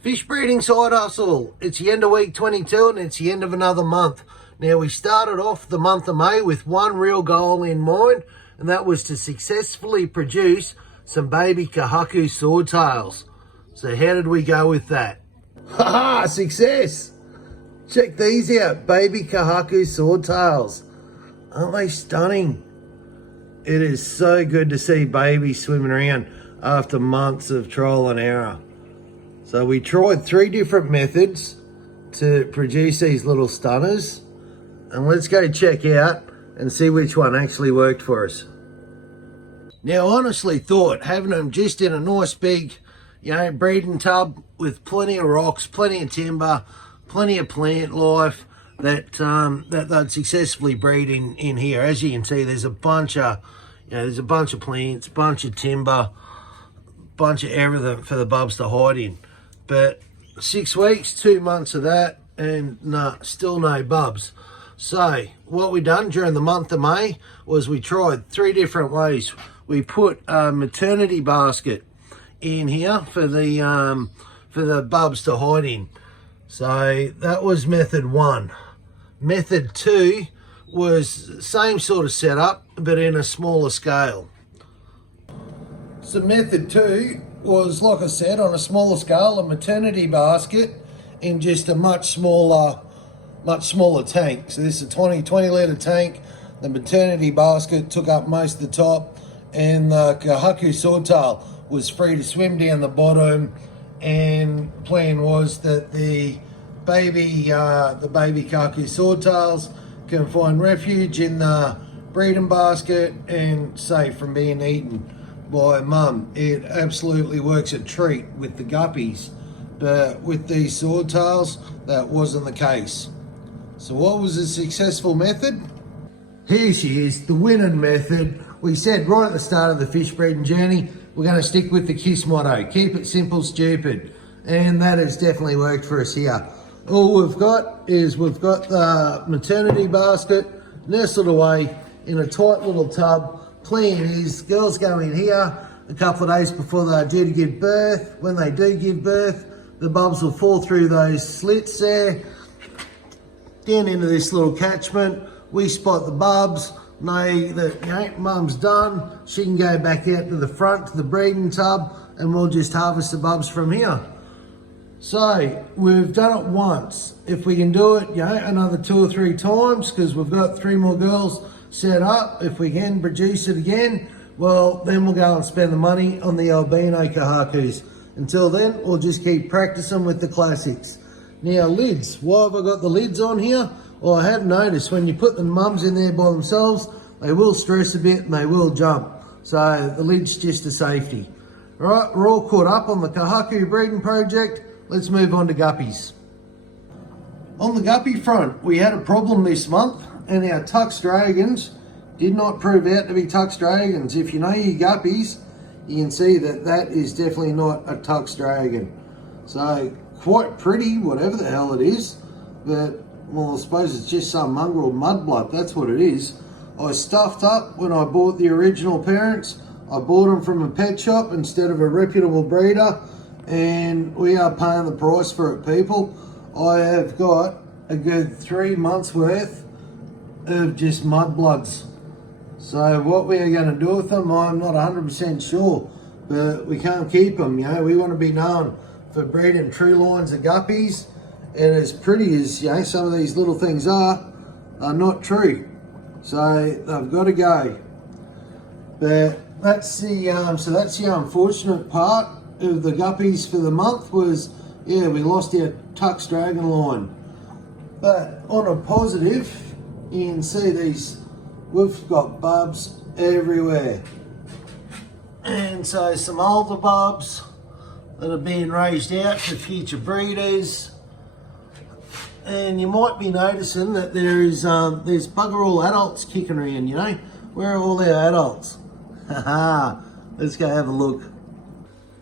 Fish breeding side hustle. It's the end of week 22 and it's the end of another month. Now, we started off the month of May with one real goal in mind, and that was to successfully produce some baby Kohaku swordtails. So how did we go with that? Haha, success! Check these out, baby Kohaku swordtails. Aren't they stunning? It is so good to see babies swimming around after months of trial and error. So we tried 3 different methods to produce these little stunners, and let's go check out and see which one actually worked for us. Now, I honestly thought having them just in a nice big, breeding tub with plenty of rocks, plenty of timber, plenty of plant life, that they'd successfully breed in here. As you can see, there's a bunch of plants, a bunch of timber, bunch of everything for the bubs to hide in. But 6 weeks, 2 months of that, and still no bubs. So what we done during the month of May was we tried 3 different ways. We put a maternity basket in here for the bubs to hide in. So that was method 1. Method 2 was same sort of setup, but in a smaller scale. So method 2 was, like I said, on a smaller scale, a maternity basket in just a much smaller tank. So this is a 20 litre tank. The maternity basket took up most of the top, and the Kohaku swordtail was free to swim down the bottom. And the plan was that the baby Kohaku swordtails can find refuge in the breeding basket and safe from being eaten by mum. It absolutely works a treat with the guppies, but with these swordtails, that wasn't the case. So what was the successful method? Here she is, the winning method. We said right at the start of the fish breeding journey, we're going to stick with the KISS motto, keep it simple, stupid. And that has definitely worked for us here. All we've got the maternity basket nestled away in a tight little tub. Plan is, girls go in here a couple of days before they're due to give birth. When they do give birth, the bubs will fall through those slits there, down into this little catchment. We spot the bubs, know that mum's done. She can go back out to the front to the breeding tub, and we'll just harvest the bubs from here. So we've done it once. If we can do it, another 2 or 3 times, because we've got 3 more girls set up. If we can produce it again, well, then we'll go and spend the money on the albino Kohakus. Until then, we'll just keep practicing with the classics. Now, lids. Why have I got the lids on here? Well, I have noticed when you put the mums in there by themselves, they will stress a bit and they will jump. So the lid's just a safety. All right, we're all caught up on the Kohaku breeding project. Let's move on to guppies. On the guppy front, we had a problem this month, and our Tux Dragons did not prove out to be Tux Dragons. If you know your guppies, you can see that that is definitely not a Tux Dragon. So quite pretty, whatever the hell it is, but well, I suppose it's just some mongrel mudblood. That's what it is. I stuffed up when I bought the original parents. I bought them from a pet shop instead of a reputable breeder, and we are paying the price for it, people. I have got a good 3 months worth of just mudbloods. So what we are going to do with them, I'm not 100% sure, but we can't keep them. We want to be known for breeding true lines of guppies, and as pretty as some of these little things are not true. So they've got to go. But that's the unfortunate part of the guppies for the month was, we lost our Tux Dragon line. But on a positive, you can see we've got bubs everywhere. And so some older bubs that are being raised out for future breeders. And you might be noticing that there's bugger all adults kicking around, Where are all our adults? Haha, let's go have a look.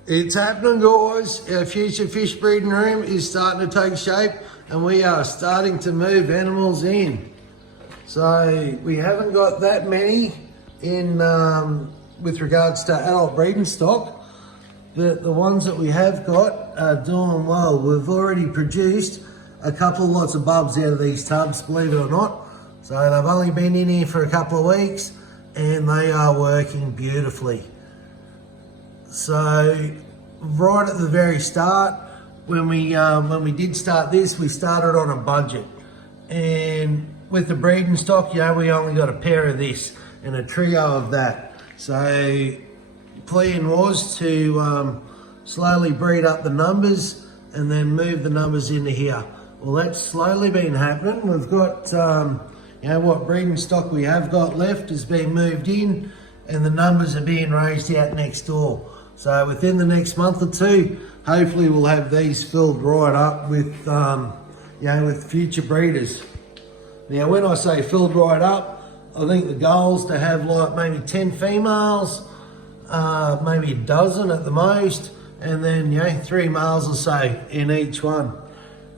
It's happening, guys. Our future fish breeding room is starting to take shape, and we are starting to move animals in. So we haven't got that many in with regards to adult breeding stock, the ones that we have got are doing well. We've already produced a couple of lots of bubs out of these tubs, believe it or not. So they've only been in here for a couple of weeks and they are working beautifully. So right at the very start, when we did start this, we started on a budget. And with the breeding stock, we only got a pair of this and a trio of that. So plan was to slowly breed up the numbers and then move the numbers into here. Well, that's slowly been happening. We've got, what breeding stock we have got left has been moved in and the numbers are being raised out next door. So within the next month or two, hopefully we'll have these filled right up with, with future breeders. Now, when I say filled right up, I think the goal is to have like maybe 10 females, maybe a dozen at the most, and then 3 males or so in each one.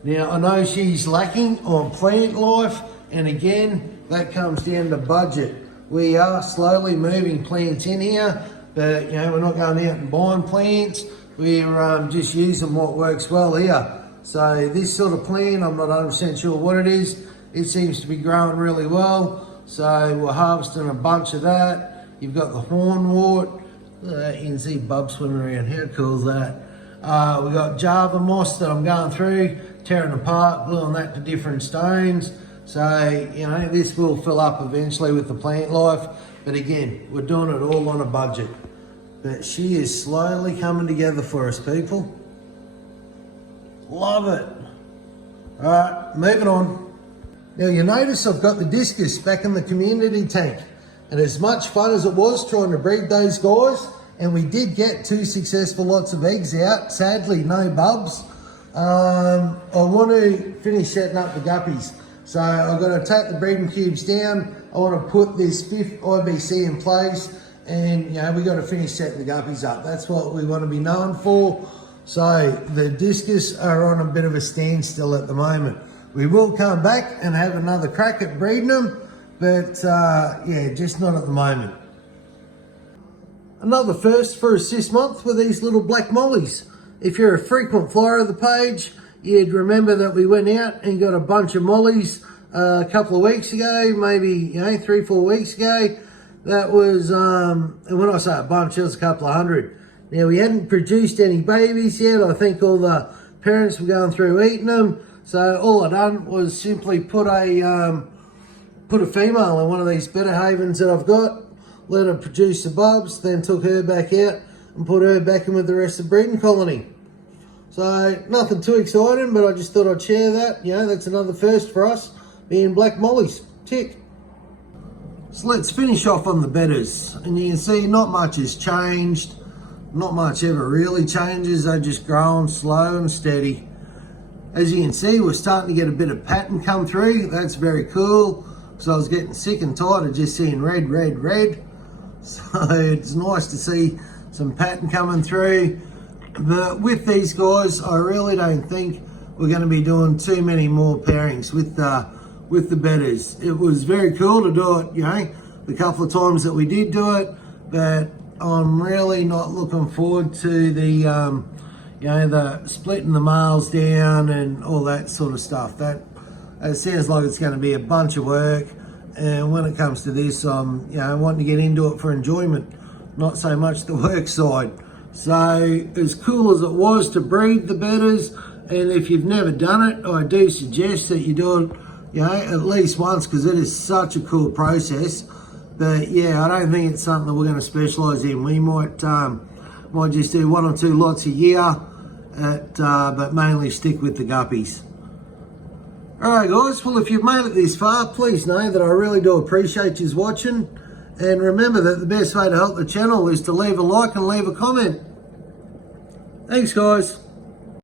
Now, I know she's lacking on plant life, and again, that comes down to budget. We are slowly moving plants in here, but we're not going out and buying plants. We're just using what works well here. So this sort of plant, I'm not 100% sure what it is. It seems to be growing really well. So we're harvesting a bunch of that. You've got the hornwort, NZ bub swimming around. How cool is that? We've got Java moss that I'm going through, tearing apart, gluing that to different stones. So, this will fill up eventually with the plant life. But again, we're doing it all on a budget. But she is slowly coming together for us, people. Love it. All right, moving on. Now you notice I've got the discus back in the community tank. And as much fun as it was trying to breed those guys, and we did get 2 successful lots of eggs out, sadly no bubs. I want to finish setting up the guppies. So I've got to take the breeding cubes down. I want to put this 5th IBC in place, and we got to finish setting the guppies up. That's what we want to be known for. So the discus are on a bit of a standstill at the moment. We will come back and have another crack at breeding them, but just not at the moment. Another first for us this month were these little black mollies. If you're a frequent flyer of the page, you'd remember that we went out and got a bunch of mollies a couple of weeks ago, maybe 3-4 weeks ago. That was, and when I say a bunch, it was a couple of hundred. Now we hadn't produced any babies yet. I think all the parents were going through eating them. So all I done was simply put a female in one of these Better Havens that I've got, let her produce the bubs, then took her back out and put her back in with the rest of the breeding colony. So nothing too exciting, but I just thought I'd share that. That's another first for us, being black mollies. Tick. So let's finish off on the bedders. And you can see not much has changed. Not much ever really changes. They're just growing slow and steady. As you can see, we're starting to get a bit of pattern come through. That's very cool. So I was getting sick and tired of just seeing red, red, red. So it's nice to see some pattern coming through. But with these guys, I really don't think we're going to be doing too many more pairings with the bedders. It was very cool to do it, the couple of times that we did do it, but I'm really not looking forward to the splitting the males down and all that sort of stuff. That it sounds like it's going to be a bunch of work. And when it comes to this, I'm wanting to get into it for enjoyment, not so much the work side. So as cool as it was to breed the bedders, and if you've never done it, I do suggest that you do it, at least once, because it is such a cool process. But I don't think it's something that we're going to specialise in. We might just do 1 or 2 lots a year, but mainly stick with the guppies. Alright guys, well if you've made it this far, please know that I really do appreciate you watching. And remember that the best way to help the channel is to leave a like and leave a comment. Thanks guys.